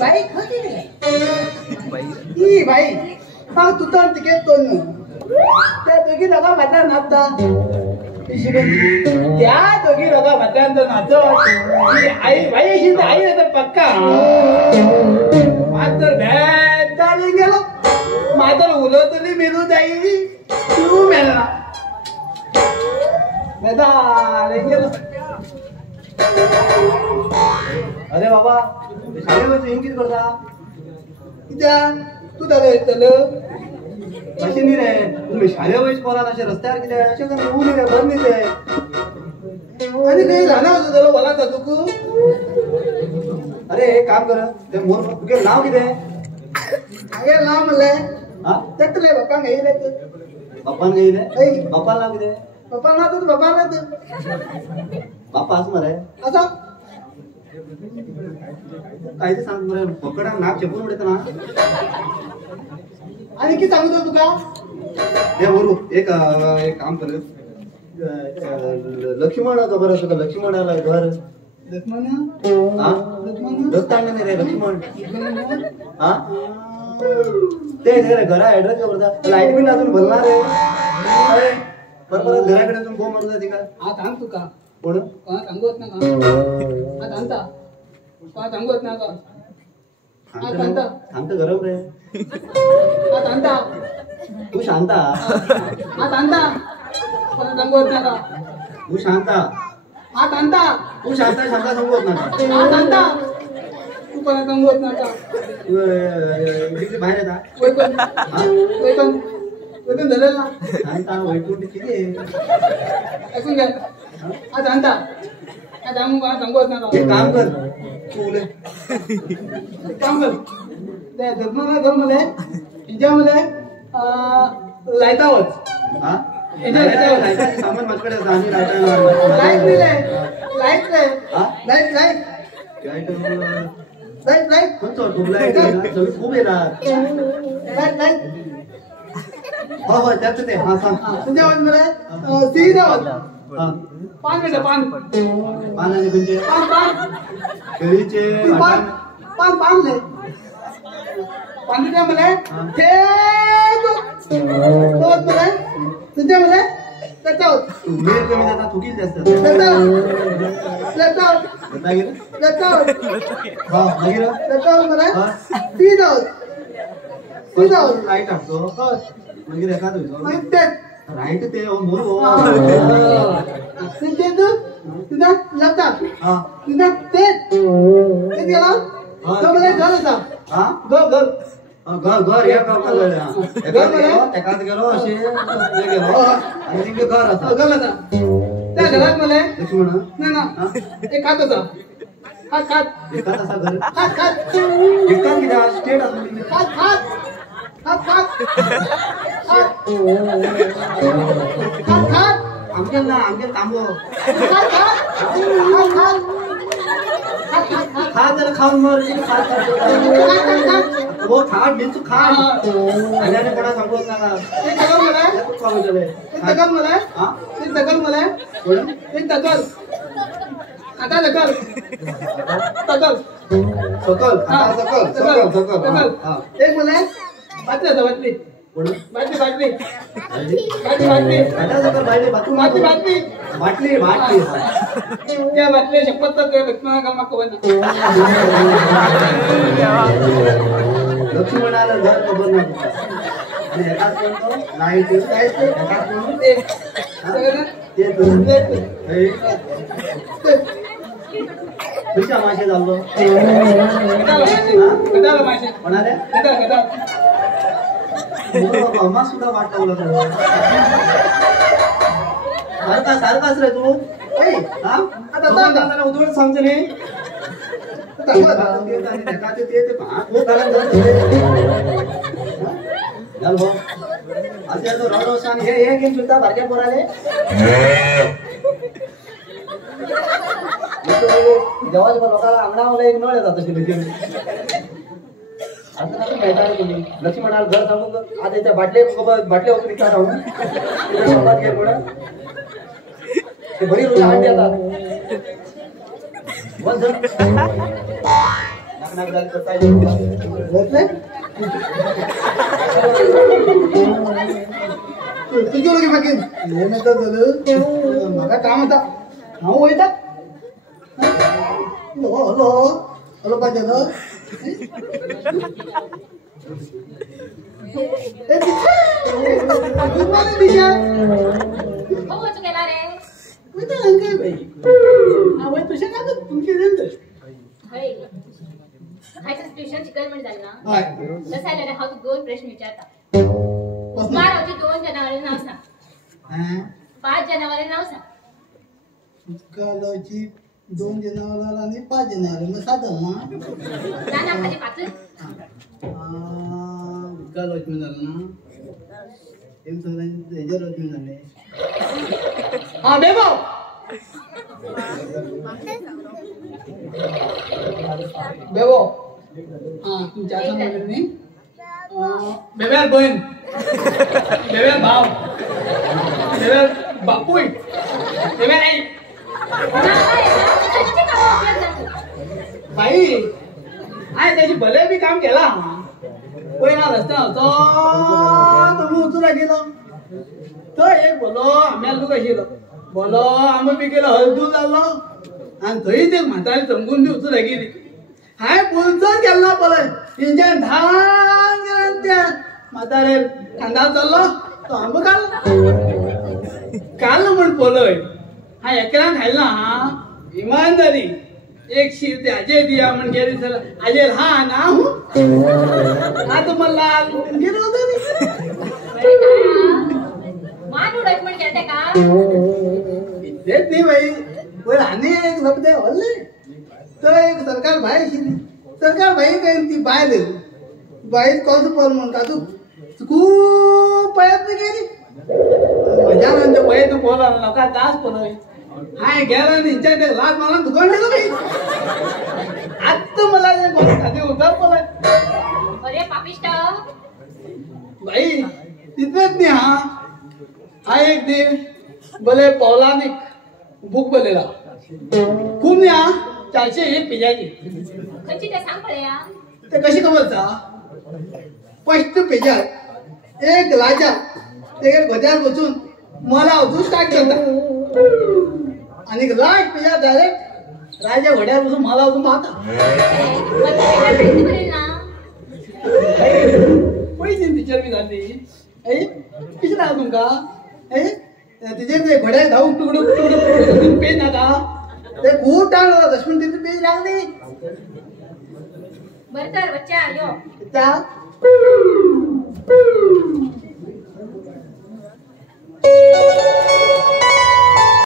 बाई खती रे ई बाई हा तू तर तिकीट तोन त्या दोघी लोका भातार नाचता त्या दोघी लोका भातार नाचो आई बाई अशी आई आता पक्का मात्र भेटायला गेलो मात्र उलवतली मेलू जाई तू मेला भेटायला गेलो अरे बाबा शाळेमध्ये इंकित करता कित्या तू दादा येतलं अशें न्ही रे तुम्ही शाळे वयस कोरात अशें रस्त्यार कितें अशें करून उल रे बंद न्ही ते आणि काही झाला होता त्याला बोला तुक अरे एक काम कर ते मोर तुगे नाव कितें हागे नाव म्हणले हा तेतले बापान घेयले बापान घेयले बापान नाव कितें बापान नाव तर बापान नाव बापा आस मरे आता काय ते सांग मरे पकडाक नाक चेपून उडयता ना आणि किती सांगतो तुका हे वरू एक काम कर लक्ष्मण खबर आसा का लक्ष्मणाला घर लक्ष्मण हा लक्ष्मण दत्तांड नाही रे लक्ष्मण हा ते घरा ऍड्रेस खबर आसा लाईट बिल अजून भरणार रे अरे परत घराकडे अजून गो मारू जाते का हा सांग तुका कोण कोणा सांगत ना का हा सांगता कोणा सांगत ना का हा सांगता सांगता गरम रे हा सांगता तू शांता हा सांगता कोणा सांगत ना का तू शांता हा सांगता तू शांता शांता सांगत ना हा सांगता तू कोणा सांगत ना का तिकडे बाहेर येता वैकन वैकन वैकन झालं ना शांता वैकुंठ किती ऐकून घ्या हा सांगता हा सांगू कोणा सांगत ना का एक काम कर तू उले काम कर त्या धर्माला घर मध्ये हिच्यामध्ये लायतावच हा सामान माझ्याकडे होतं, आम्ही लाईट लाईट रे लाईट रे हा? लाईट लाईट लाईट लाईट कोणतं ट्यूबलाईट आहे ना? सगळी खूप येणार लाईट लाईट हो हो त्याचं ते हा सांग तुझ्यामध्ये सीरावत हा 5 मिनिटं पान पानाने म्हणजे पान पान केळीचे पान वाटाणे. पान पान ले पान तुझ्यामध्ये हे तो मध्ये तुझ्यामध्ये त्याच्यावर तू मेल कमी जाता थुकील जास्त त्याच्यावर काय गेलं त्याच्यावर हा मागे रा त्याच्यावर मध्ये हा सीरावत सीरावत राईट टाकतो मागे रे का तुझं आणि ते राईट ते ओ मोर ओ तिथे तू तिथे लता हा तिथे ते गेला तो मला घर होता हा घर घर घर घर या काम करलं एकात गेलो एकात गेलो असे हे गेलो आणि तिकडे घर असं घर होता त्या घरात मला लक्ष्मण ना ना एक खात होता खात खात एकात असा घर खात खात एकात किती स्टेट असं खात खात खात खात खात खात आमच्या ना आमच्या थांबो खात खात खात खा जरा खाऊन मर वो खा मिळतो खा आणि कोणा सांगत ना ते दगड मला खूप काम झालंय ते दगड मला हा ते दगड मला कोण ते दगड आता दगड दगड सकल हा सकल सकल सकल हा एक मला बाटली होता बाटली कोण बाटली बाटली बाटली बाटली आता सकल बाटली बाटू बाटली बाटली बाटली बाटली त्या बाटली शपथ तर लक्ष्मणा काल मागं बना लक्ष्मणाला घर खबर नाही आणि एकाच कोणतो लाईट एकाच कोण एक सगळं ते तुझ्या माशे झालो गदाला माहिती कोणाले गदा गदा अम्मा सुद्धा वाट लावला सारखा सारखाच रे तू हा आता जरा उद्वळ सांगते रे असे तो रडोस आणि हे गेम खेळता बारक्या पोराले जेव्हा जेव्हा लोकांना अंगणावर एक नळ येतात तशी लगेच असं नाही भेटायला तुम्ही लक्ष्मणाला घर सांगून आता त्या बाटल्या उचली का राहून घे पुढं ते बरी रोज अंडी येतात बस आपणाक जाल कसा येतले तू गेलो की बाकी हे मी तर झालं मला काम होता हाऊ वयता हॅलो हॅलो हॅलो पाहिजे ना ए गुड मॉर्निंग दिशा हो वचू गेला रे मी तर अंकल बाई आवय तुझ्या का तुमची जंत हय खायचं ट्युशन शिकायला म्हणजे झालं ना हाय कसं आलं रे हा तू दोन प्रश्न विचारता मारावची 2 जनावरे नाव सांग हां 5 जनावरे नाव सांग कालाची 2 जनावराला आणि 5 जनावर मग साधं ना जा ना खाली पाच काल वाचून झालं ना एम सगळ्यांनी रेंजर वाचून झाले हा बेबो बेबो हा तुमच्या असं म्हणलं नाही बेब्यार बहीण बेब्यार भाव बेब्यार बापूय बेब्यार आई बाई आय त्याची भले बी काम केला पहिला रस्ता होतो तुम्ही उचला गेलो तो एक बोलो आम्ही आलो कशिलो बोलो आम्ही बी गेलो हळदू जालो आणि थंय ते म्हातारी चमकून ती उचला गेली हाय पुलचोच गेलो पळय तेंच्या धान गेला त्या म्हातारे खांदा चाललो तो आंबो काल म्हण पळय हा एकरा खायला हा इमानदारी एक शीर ते अजय दिया म्हण गेली चला अजय हा ना हा तो मला गेलो होतो मान उडत म्हण गेलते का तेच नाही बाई पण आणि एक शब्द हल्ले तो एक सरकार बाहेर शिरली सरकार बाई काय ती बाहेर बाहेर कसं पल म्हण का तू खूप प्रयत्न केली मजा म्हणजे पै तू बोला नका तास पळय हाय गेला निंच्या ते लाग मला दुकान दिलं बाई आता मला जे बोल खाली उतर पळय अरे पापिष्ट बाई तिथेच नाही हा एक दिन बोले पौलानिक बुक बोलेला खूप नाही हा 401 पेजाची खंयची ते सांग पळया ते कशी खबरचा फर्स्ट पेजात एक राजा ते गद्यार बसून मला अजून स्टार्ट करता आणि लास्ट पेजात डायरेक्ट राजा घड्याळ बसून मला अजून पाहता पैसे टीचर बी झाली किती नाव तुमका तिचे ते घड्याळ धावून तुकडून पेज नाका ते खूप टाइम लागला 10 मिनिट पेज लागली बरं तर बच्चा यो त्या